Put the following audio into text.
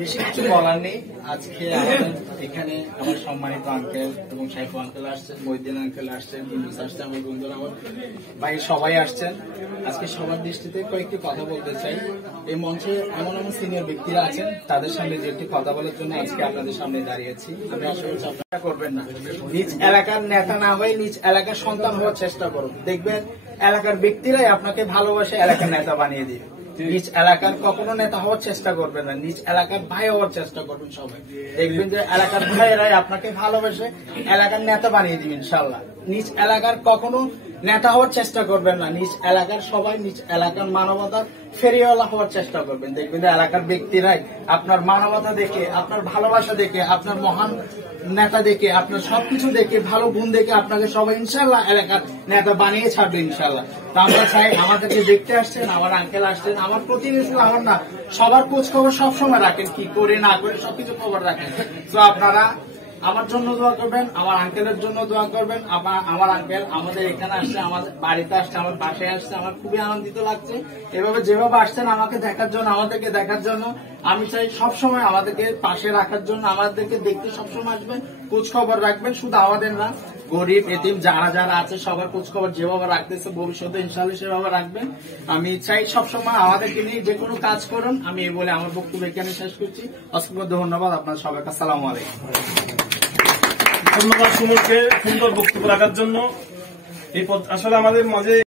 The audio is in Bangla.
বেশি কিছু বলার নেই। আজকে এখানে আমার সম্মানিত আঙ্কেল এবং সাইফু আঙ্কেল আসছেন, মহিউদ্দিন আঙ্কেল আসছেন, ইউনুস আসছেন, আমার বন্ধুরা, আমার ভাই সবাই আসছেন। আজকে সবার দৃষ্টিতে কয়েকটি কথা বলতে চাই। এই মঞ্চে এমন এমন সিনিয়র ব্যক্তিরা আছেন, তাদের সামনে যে একটি কথা বলার জন্য আজকে আপনাদের সামনে দাঁড়িয়েছি। আমি আশা করছি আপনারা করবেন না, নিজ এলাকার নেতা না হয়ে নিজ এলাকার সন্তান হওয়ার চেষ্টা করুন। দেখবেন এলাকার ব্যক্তিরাই আপনাকে ভালোবাসে এলাকার নেতা বানিয়ে দিবে। নিজ এলাকার কখনো নেতা হওয়ার চেষ্টা করবেন না, নিজ এলাকার ভাই হওয়ার চেষ্টা করবেন সবাই। দেখবেন যে এলাকার ভাইয়েরাই আপনাকে ভালোবেসে এলাকার নেতা বানিয়ে দিবেন ইনশাল্লাহ। নিজ এলাকার কখনো নেতা হওয়ার চেষ্টা করবেন না, নিজ এলাকার সবাই নিজ এলাকার মানবতার ফেরিওয়ালা হওয়ার চেষ্টা করবেন। দেখবেন যে এলাকার ব্যক্তিরাই আপনার মানবতা দেখে, আপনার ভালোবাসা দেখে, আপনার মহান নেতা দেখে, আপনার সবকিছু দেখে, ভালো গুণ দেখে আপনাকে সবাই ইনশাল্লাহ এলাকার নেতা বানিয়ে ছাড়বে ইনশাল্লাহ। তো আমরা চাই আমাদেরকে দেখতে আসছেন, আমার আঙ্কেল আসছেন, আমার প্রতিনিধি আমার না, সবার খোঁজ খবর সবসময় রাখেন, কি করে না করে সবকিছু খবর রাখেন। তো আপনারা আমার জন্য দোয়া করবেন, আমার আঙ্কেলের জন্য দোয়া করবেন। আমার আঙ্কেল আমাদের এখানে আসছে, আমাদের বাড়িতে আসছে, আমার বাসায় আসছে, আমার খুবই আনন্দিত লাগছে। এভাবে যেভাবে আসছেন আমাকে দেখার জন্য, আমাদেরকে দেখার জন্য, আমি চাই সবসময় আমাদেরকে পাশে রাখার জন্য, আমাদেরকে দেখতে সবসময় আসবেন, খোঁজ খবর রাখবেন। শুধু আমাদের না, গরিব এতিম যারা যারা আছে সবার খোঁজ খবর যেভাবে রাখতেছে ভবিষ্যতে ইনশাআল্লাহ সেভাবে রাখবেন। আমি চাই সবসময় আমাদেরকে নিয়ে যে কোনো কাজ করুন। আমি এই বলে আমার বক্তব্য এখানে শেষ করছি। অসংখ্য ধন্যবাদ আপনার সবাইকে। আসসালামু আলাইকুম। ধন্যবাদ সুমনকে সুন্দর বক্তব্য রাখার জন্য। এই আসলে আমাদের মাঝে